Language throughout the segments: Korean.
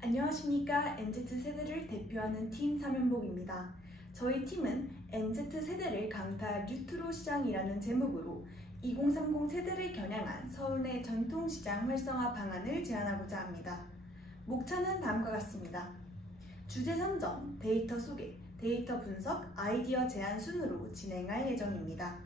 안녕하십니까. MZ세대를 대표하는 팀 사면복입니다. 저희 팀은 MZ세대를 강타할 뉴트로 시장이라는 제목으로 2030 세대를 겨냥한 서울 내 전통시장 활성화 방안을 제안하고자 합니다. 목차는 다음과 같습니다. 주제 선정, 데이터 소개, 데이터 분석, 아이디어 제안 순으로 진행할 예정입니다.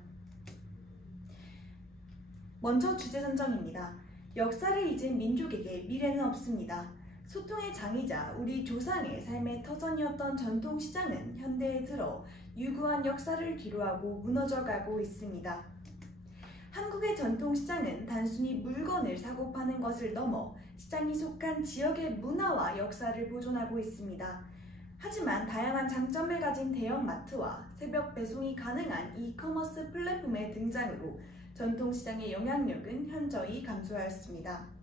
먼저 주제 선정입니다. 역사를 잊은 민족에게 미래는 없습니다. 소통의 장이자 우리 조상의 삶의 터전이었던 전통시장은 현대에 들어 유구한 역사를 뒤로하고 무너져가고 있습니다. 한국의 전통시장은 단순히 물건을 사고 파는 것을 넘어 시장이 속한 지역의 문화와 역사를 보존하고 있습니다. 하지만 다양한 장점을 가진 대형마트와 새벽 배송이 가능한 이커머스 플랫폼의 등장으로 전통시장의 영향력은 현저히 감소하였습니다.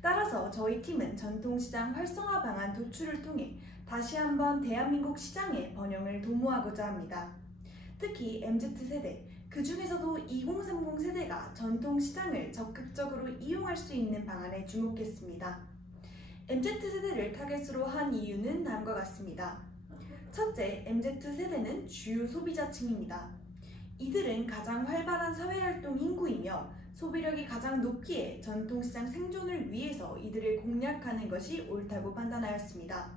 따라서 저희 팀은 전통시장 활성화 방안 도출을 통해 다시 한번 대한민국 시장의 번영을 도모하고자 합니다. 특히 MZ세대, 그 중에서도 2030 세대가 전통시장을 적극적으로 이용할 수 있는 방안에 주목했습니다. MZ세대를 타겟으로 한 이유는 다음과 같습니다. 첫째, MZ세대는 주요 소비자층입니다. 이들은 가장 활발한 사회활동 인구이며 소비력이 가장 높기에 전통시장 생존을 위해서 이들을 공략하는 것이 옳다고 판단하였습니다.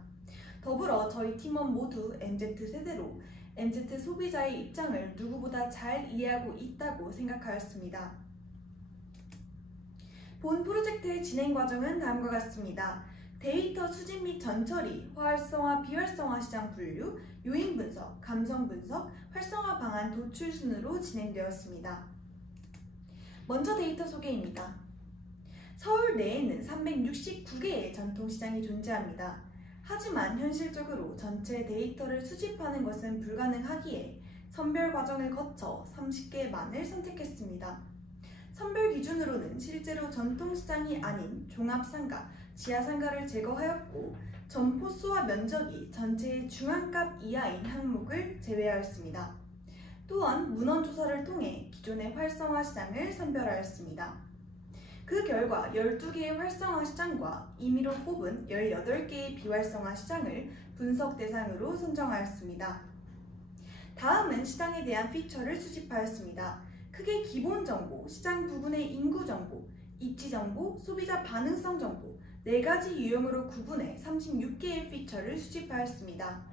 더불어 저희 팀원 모두 MZ세대로 MZ 소비자의 입장을 누구보다 잘 이해하고 있다고 생각하였습니다. 본 프로젝트의 진행 과정은 다음과 같습니다. 데이터 수집 및 전처리, 활성화, 비활성화 시장 분류, 요인 분석, 감성 분석, 활성화 방안 도출 순으로 진행되었습니다. 먼저 데이터 소개입니다. 서울 내에는 369개의 전통시장이 존재합니다. 하지만 현실적으로 전체 데이터를 수집하는 것은 불가능하기에 선별 과정을 거쳐 30개만을 선택했습니다. 선별 기준으로는 실제로 전통시장이 아닌 종합상가, 지하상가를 제거하였고 점포 수와 면적이 전체의 중앙값 이하인 항목을 제외하였습니다. 또한 문헌조사를 통해 기존의 활성화 시장을 선별하였습니다. 그 결과 12개의 활성화 시장과 임의로 뽑은 18개의 비활성화 시장을 분석 대상으로 선정하였습니다. 다음은 시장에 대한 피처를 수집하였습니다. 크게 기본 정보, 시장 부근의 인구 정보, 입지 정보, 소비자 반응성 정보 4가지 유형으로 구분해 36개의 피처를 수집하였습니다.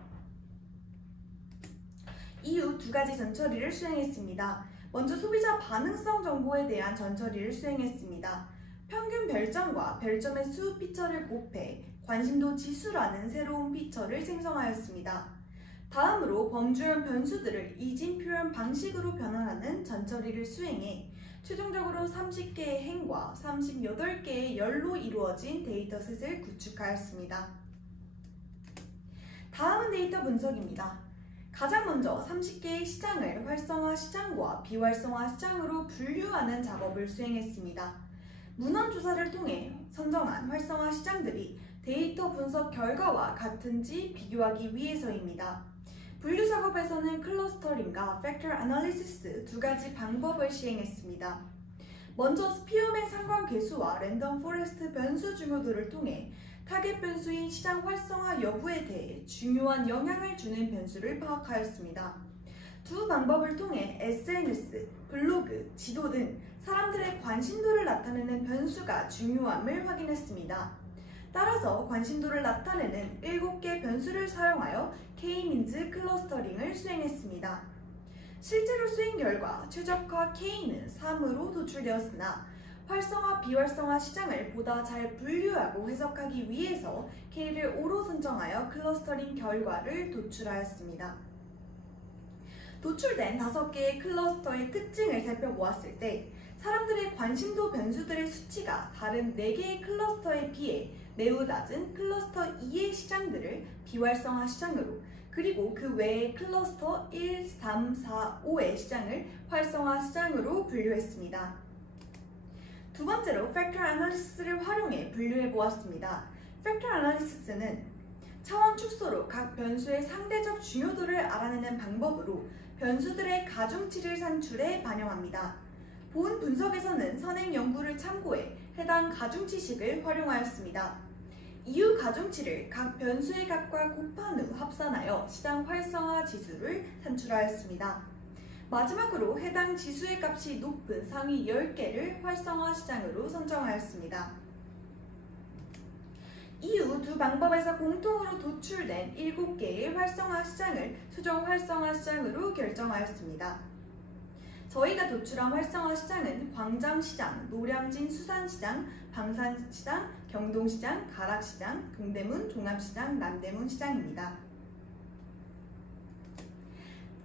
이후 2가지 전처리를 수행했습니다. 먼저 소비자 반응성 정보에 대한 전처리를 수행했습니다. 평균 별점과 별점의 수 피처를 곱해 관심도 지수라는 새로운 피처를 생성하였습니다. 다음으로 범주형 변수들을 이진 표현 방식으로 변환하는 전처리를 수행해 최종적으로 30개의 행과 38개의 열로 이루어진 데이터셋을 구축하였습니다. 다음은 데이터 분석입니다. 가장 먼저 30개의 시장을 활성화 시장과 비활성화 시장으로 분류하는 작업을 수행했습니다. 문헌 조사를 통해 선정한 활성화 시장들이 데이터 분석 결과와 같은지 비교하기 위해서입니다. 분류 작업에서는 클러스터링과 팩터 애널리시스 2가지 방법을 시행했습니다. 먼저 스피어맨 상관 계수와 랜덤 포레스트 변수 중요도를 통해 타겟 변수인 시장 활성화 여부에 대해 중요한 영향을 주는 변수를 파악하였습니다. 두 방법을 통해 SNS, 블로그, 지도 등 사람들의 관심도를 나타내는 변수가 중요함을 확인했습니다. 따라서 관심도를 나타내는 7개 변수를 사용하여 K-민즈 클러스터링을 수행했습니다. 실제로 수행 결과 최적화 K는 3으로 도출되었으나 활성화, 비활성화 시장을 보다 잘 분류하고 해석하기 위해서 K를 5로 선정하여 클러스터링 결과를 도출하였습니다. 도출된 5개의 클러스터의 특징을 살펴보았을 때 사람들의 관심도 변수들의 수치가 다른 4개의 클러스터에 비해 매우 낮은 클러스터 2의 시장들을 비활성화 시장으로 그리고 그 외의 클러스터 1, 3, 4, 5의 시장을 활성화 시장으로 분류했습니다. 두 번째로 팩터 애널리시스를 활용해 분류해 보았습니다. 팩터 애널리시스는 차원 축소로 각 변수의 상대적 중요도를 알아내는 방법으로 변수들의 가중치를 산출해 반영합니다. 본 분석에서는 선행 연구를 참고해 해당 가중치식을 활용하였습니다. 이후 가중치를 각 변수의 값과 곱한 후 합산하여 시장 활성화 지수를 산출하였습니다. 마지막으로 해당 지수의 값이 높은 상위 10개를 활성화 시장으로 선정하였습니다. 이후 두 방법에서 공통으로 도출된 7개의 활성화 시장을 최종 활성화 시장으로 결정하였습니다. 저희가 도출한 활성화 시장은 광장시장, 노량진 수산시장, 방산시장, 경동시장, 가락시장, 동대문 종합시장, 남대문 시장입니다.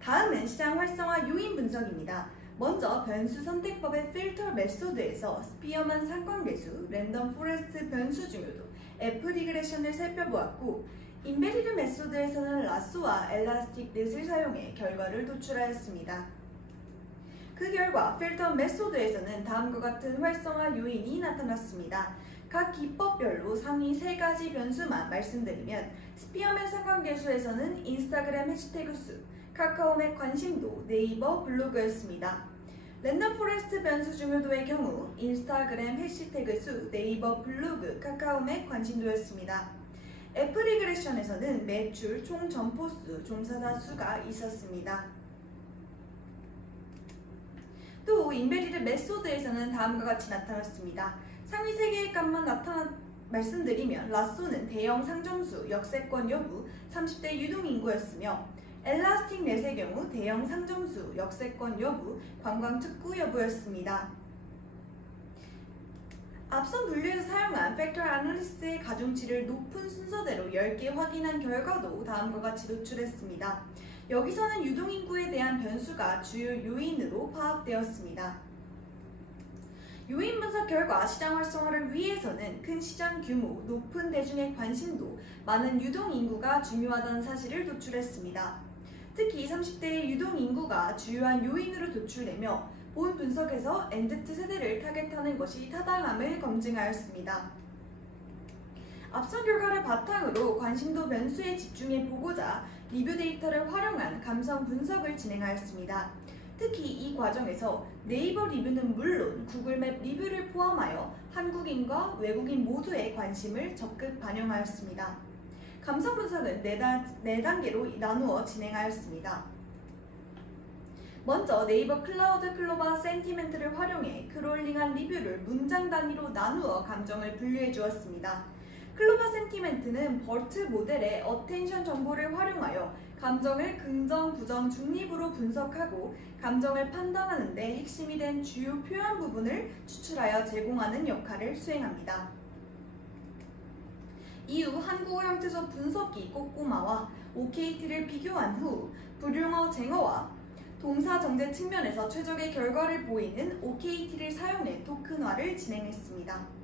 다음은 시장 활성화 요인 분석입니다. 먼저 변수 선택법의 필터 메소드에서 스피어만 상관계수, 랜덤 포레스트 변수 중요도, F 리그레션을 살펴보았고, 인베리드 메소드에서는 라쏘와 엘라스틱 넷을 사용해 결과를 도출하였습니다. 그 결과 필터 메소드에서는 다음과 같은 활성화 요인이 나타났습니다. 각 기법별로 상위 3가지 변수만 말씀드리면 스피어맨 상관계수에서는 인스타그램 해시태그 수, 카카오맵 관심도, 네이버 블로그였습니다. 랜덤 포레스트 변수 중요도의 경우 인스타그램 해시태그 수, 네이버 블로그, 카카오맵 관심도였습니다. F 리그레션에서는 매출, 총 점포 수, 종사자 수가 있었습니다. 또 인베리드 메소드에서는 다음과 같이 나타났습니다. 상위 3개의 값만 말씀드리면 라쏘는 대형 상점수, 역세권 여부, 30대 유동인구였으며 엘라스틱 넷의 경우 대형 상점수, 역세권 여부, 관광특구 여부였습니다. 앞선 분류에서 사용한 팩터 애널리시스의 가중치를 높은 순서대로 10개 확인한 결과도 다음과 같이 노출했습니다. 여기서는 유동인구에 대한 변수가 주요 요인으로 파악되었습니다. 요인 분석 결과 시장 활성화를 위해서는 큰 시장 규모, 높은 대중의 관심도, 많은 유동인구가 중요하다는 사실을 도출했습니다. 특히 30대의 유동인구가 주요한 요인으로 도출되며 본 분석에서 엔드트 세대를 타겟하는 것이 타당함을 검증하였습니다. 앞선 결과를 바탕으로 관심도 변수에 집중해 보고자 리뷰 데이터를 활용한 감성 분석을 진행하였습니다. 특히 이 과정에서 네이버 리뷰는 물론 구글맵 리뷰를 포함하여 한국인과 외국인 모두의 관심을 적극 반영하였습니다. 감성 분석은 4단계로 나누어 진행하였습니다. 먼저 네이버 클라우드 클로바 센티멘트를 활용해 크롤링한 리뷰를 문장 단위로 나누어 감정을 분류해 주었습니다. 클로바 센티멘트는 버트 모델의 어텐션 정보를 활용하여 감정을 긍정, 부정, 중립으로 분석하고 감정을 판단하는 데 핵심이 된 주요 표현 부분을 추출하여 제공하는 역할을 수행합니다. 이후 한국어 형태소 분석기 꼬꼬마와 OKT를 비교한 후 불용어 쟁어와 동사 정제 측면에서 최적의 결과를 보이는 OKT를 사용해 토큰화를 진행했습니다.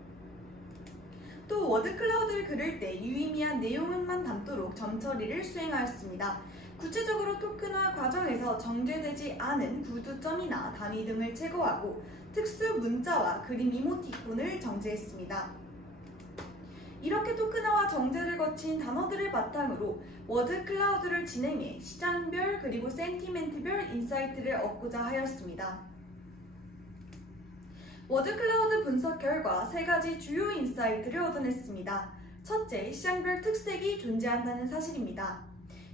또 워드 클라우드를 그릴 때 유의미한 내용만 담도록 점 처리를 수행하였습니다. 구체적으로 토큰화 과정에서 정제되지 않은 구두점이나 단위 등을 제거하고 특수 문자와 그림 이모티콘을 정제했습니다. 이렇게 토큰화와 정제를 거친 단어들을 바탕으로 워드 클라우드를 진행해 시장별 그리고 센티멘트별 인사이트를 얻고자 하였습니다. 워드 클라우드 분석 결과 3가지 주요 인사이트를 얻어냈습니다. 첫째, 시장별 특색이 존재한다는 사실입니다.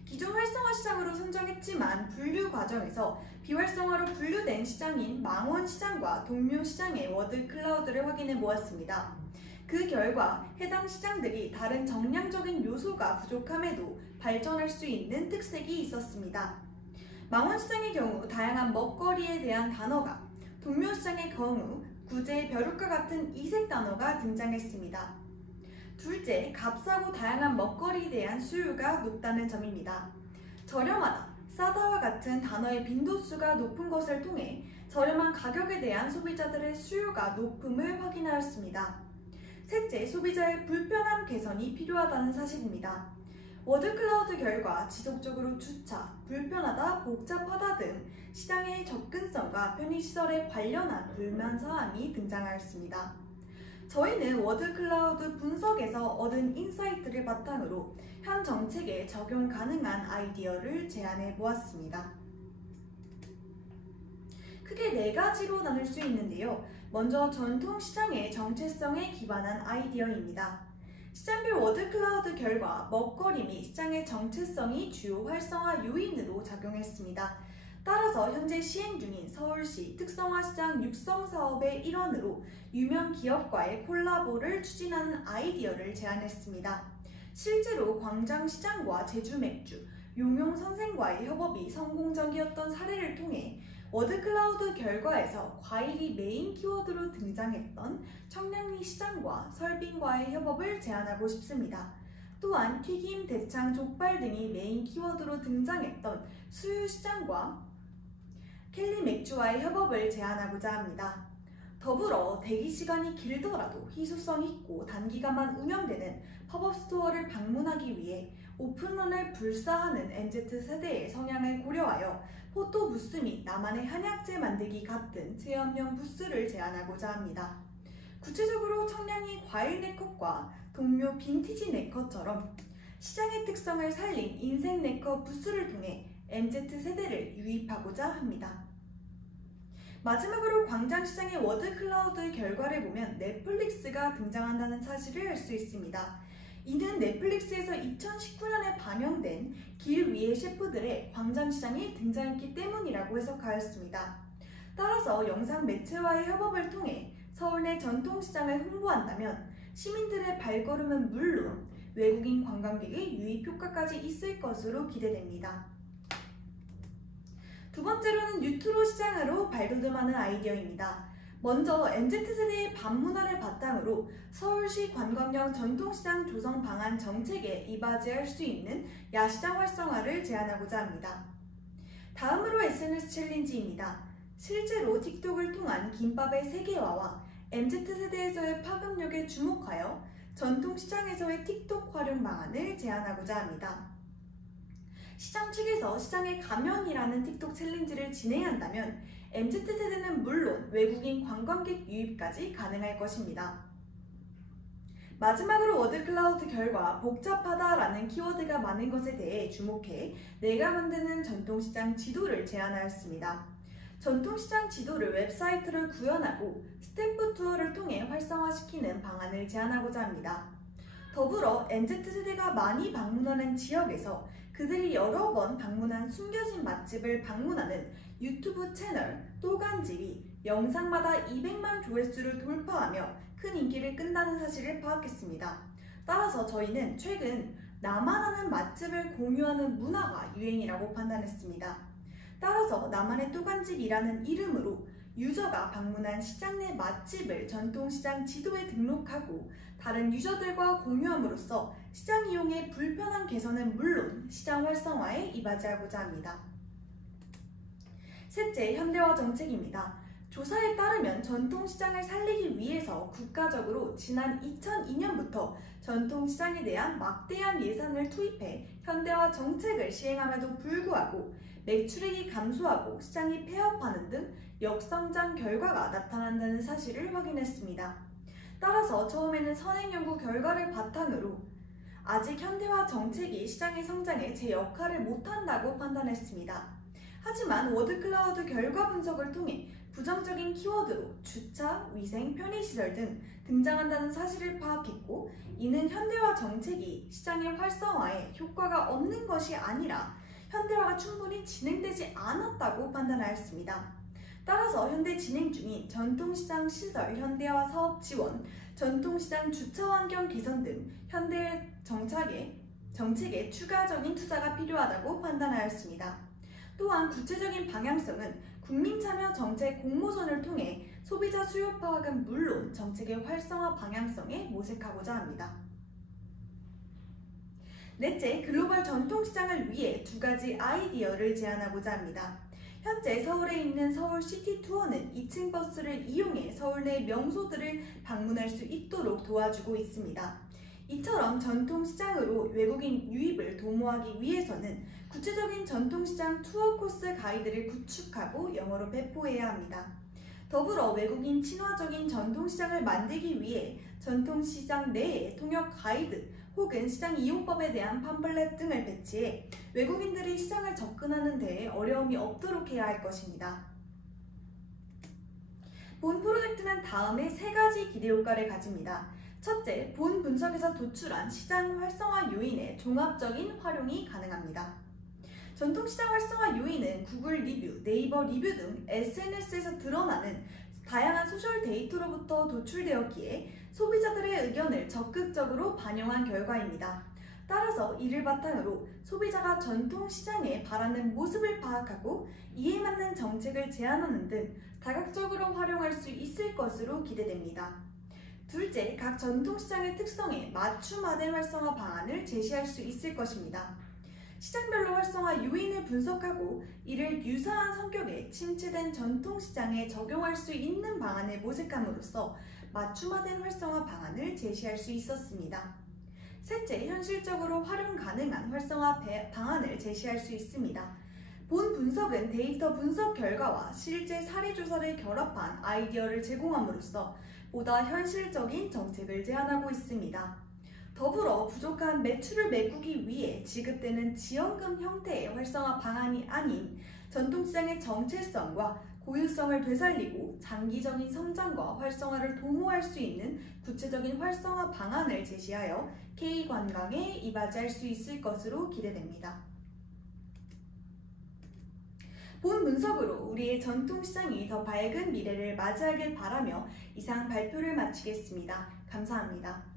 기존 활성화 시장으로 선정했지만 분류 과정에서 비활성화로 분류된 시장인 망원시장과 동묘시장의 워드 클라우드를 확인해 보았습니다. 그 결과 해당 시장들이 다른 정량적인 요소가 부족함에도 발전할 수 있는 특색이 있었습니다. 망원시장의 경우 다양한 먹거리에 대한 단어가, 동묘시장의 경우 구제, 벼룩과 같은 이색 단어가 등장했습니다. 둘째, 값싸고 다양한 먹거리에 대한 수요가 높다는 점입니다. 저렴하다, 싸다와 같은 단어의 빈도수가 높은 것을 통해 저렴한 가격에 대한 소비자들의 수요가 높음을 확인하였습니다. 셋째, 소비자의 불편함 개선이 필요하다는 사실입니다. 워드 클라우드 결과 지속적으로 주차, 불편하다, 복잡하다 등 시장의 접근성과 편의시설에 관련한 불만 사항이 등장하였습니다. 저희는 워드 클라우드 분석에서 얻은 인사이트를 바탕으로 현 정책에 적용 가능한 아이디어를 제안해 보았습니다. 크게 4가지로 나눌 수 있는데요. 먼저 전통 시장의 정체성에 기반한 아이디어입니다. 시장별 워드클라우드 결과 먹거리 및 시장의 정체성이 주요 활성화 요인으로 작용했습니다. 따라서 현재 시행 중인 서울시 특성화시장 육성 사업의 일환으로 유명 기업과의 콜라보를 추진하는 아이디어를 제안했습니다. 실제로 광장시장과 제주맥주, 용용선생과의 협업이 성공적이었던 사례를 통해 워드클라우드 결과에서 과일이 메인 키워드로 등장했던 청량리 시장과 설빙과의 협업을 제안하고 싶습니다. 또한 튀김, 대창, 족발 등이 메인 키워드로 등장했던 수유시장과 켈리 맥주와의 협업을 제안하고자 합니다. 더불어 대기시간이 길더라도 희소성 있고 단기간만 운영되는 팝업 스토어를 방문하기 위해 오픈런을 불사하는 MZ세대의 성향을 고려하여 포토 부스 및 나만의 한약재 만들기 같은 체험형 부스를 제안하고자 합니다. 구체적으로 청량리 과일 네컷과 동묘 빈티지 네컷처럼 시장의 특성을 살린 인생 네컷 부스를 통해 MZ세대를 유입하고자 합니다. 마지막으로 광장시장의 워드클라우드 결과를 보면 넷플릭스가 등장한다는 사실을 알 수 있습니다. 이는 넷플릭스에서 2019년에 반영된 길 위의 셰프들의 광장시장이 등장했기 때문이라고 해석하였습니다. 따라서 영상 매체와의 협업을 통해 서울 내 전통시장을 홍보한다면 시민들의 발걸음은 물론 외국인 관광객의 유입 효과까지 있을 것으로 기대됩니다. 두 번째로는 뉴트로 시장으로 발돋움하는 아이디어입니다. 먼저 MZ세대의 밤문화를 바탕으로 서울시 관광형 전통시장 조성 방안 정책에 이바지할 수 있는 야시장 활성화를 제안하고자 합니다. 다음으로 SNS 챌린지입니다. 실제로 틱톡을 통한 김밥의 세계화와 MZ세대에서의 파급력에 주목하여 전통시장에서의 틱톡 활용 방안을 제안하고자 합니다. 시장 측에서 시장의 가면이라는 틱톡 챌린지를 진행한다면 MZ세대는 물론 외국인 관광객 유입까지 가능할 것입니다. 마지막으로 워드클라우드 결과 복잡하다라는 키워드가 많은 것에 대해 주목해 내가 만드는 전통시장 지도를 제안하였습니다. 전통시장 지도를 웹사이트로 구현하고 스탬프 투어를 통해 활성화시키는 방안을 제안하고자 합니다. 더불어 MZ세대가 많이 방문하는 지역에서 그들이 여러 번 방문한 숨겨진 맛집을 방문하는 유튜브 채널 또간집이 영상마다 200만 조회수를 돌파하며 큰 인기를 끈다는 사실을 파악했습니다. 따라서 저희는 최근 나만 아는 맛집을 공유하는 문화가 유행이라고 판단했습니다. 따라서 나만의 또간집이라는 이름으로 유저가 방문한 시장 내 맛집을 전통시장 지도에 등록하고 다른 유저들과 공유함으로써 시장 이용의 불편한 개선은 물론 시장 활성화에 이바지하고자 합니다. 셋째, 현대화 정책입니다. 조사에 따르면 전통시장을 살리기 위해서 국가적으로 지난 2002년부터 전통시장에 대한 막대한 예산을 투입해 현대화 정책을 시행함에도 불구하고 매출액이 감소하고 시장이 폐업하는 등 역성장 결과가 나타난다는 사실을 확인했습니다. 따라서 처음에는 선행 연구 결과를 바탕으로 아직 현대화 정책이 시장의 성장에 제 역할을 못한다고 판단했습니다. 하지만 워드클라우드 결과 분석을 통해 부정적인 키워드로 주차, 위생, 편의시설 등 등장한다는 사실을 파악했고 이는 현대화 정책이 시장의 활성화에 효과가 없는 것이 아니라 현대화가 충분히 진행되지 않았다고 판단하였습니다. 따라서 현재 진행 중인 전통시장 시설 현대화 사업 지원, 전통시장 주차 환경 개선 등 현대 정책에 추가적인 투자가 필요하다고 판단하였습니다. 또한 구체적인 방향성은 국민참여 정책 공모전을 통해 소비자 수요 파악은 물론 정책의 활성화 방향성에 모색하고자 합니다. 넷째, 글로벌 전통시장을 위해 두 가지 아이디어를 제안하고자 합니다. 현재 서울에 있는 서울 시티 투어는 2층 버스를 이용해 서울 내 명소들을 방문할 수 있도록 도와주고 있습니다. 이처럼 전통시장으로 외국인 유입을 도모하기 위해서는 구체적인 전통시장 투어 코스 가이드를 구축하고 영어로 배포해야 합니다. 더불어 외국인 친화적인 전통시장을 만들기 위해 전통시장 내에 통역 가이드 혹은 시장 이용법에 대한 팜플렛 등을 배치해 외국인들이 시장을 접근하는 데에 어려움이 없도록 해야 할 것입니다. 본 프로젝트는 다음에 3가지 기대 효과를 가집니다. 첫째, 본 분석에서 도출한 시장 활성화 요인의 종합적인 활용이 가능합니다. 전통시장 활성화 요인은 구글 리뷰, 네이버 리뷰 등 SNS에서 드러나는 다양한 소셜 데이터로부터 도출되었기에 소비자들의 의견을 적극적으로 반영한 결과입니다. 따라서 이를 바탕으로 소비자가 전통시장에 바라는 모습을 파악하고 이에 맞는 정책을 제안하는 등 다각적으로 활용할 수 있을 것으로 기대됩니다. 둘째, 각 전통시장의 특성에 맞춤화된 활성화 방안을 제시할 수 있을 것입니다. 시장별로 활성화 요인을 분석하고 이를 유사한 성격의 침체된 전통시장에 적용할 수 있는 방안을 모색함으로써 맞춤화된 활성화 방안을 제시할 수 있었습니다. 셋째, 현실적으로 활용 가능한 활성화 방안을 제시할 수 있습니다. 본 분석은 데이터 분석 결과와 실제 사례 조사를 결합한 아이디어를 제공함으로써 보다 현실적인 정책을 제안하고 있습니다. 더불어 부족한 매출을 메꾸기 위해 지급되는 지원금 형태의 활성화 방안이 아닌 전통시장의 정체성과 고유성을 되살리고 장기적인 성장과 활성화를 도모할 수 있는 구체적인 활성화 방안을 제시하여 K관광에 이바지할 수 있을 것으로 기대됩니다. 본 분석으로 우리의 전통시장이 더 밝은 미래를 맞이하길 바라며 이상 발표를 마치겠습니다. 감사합니다.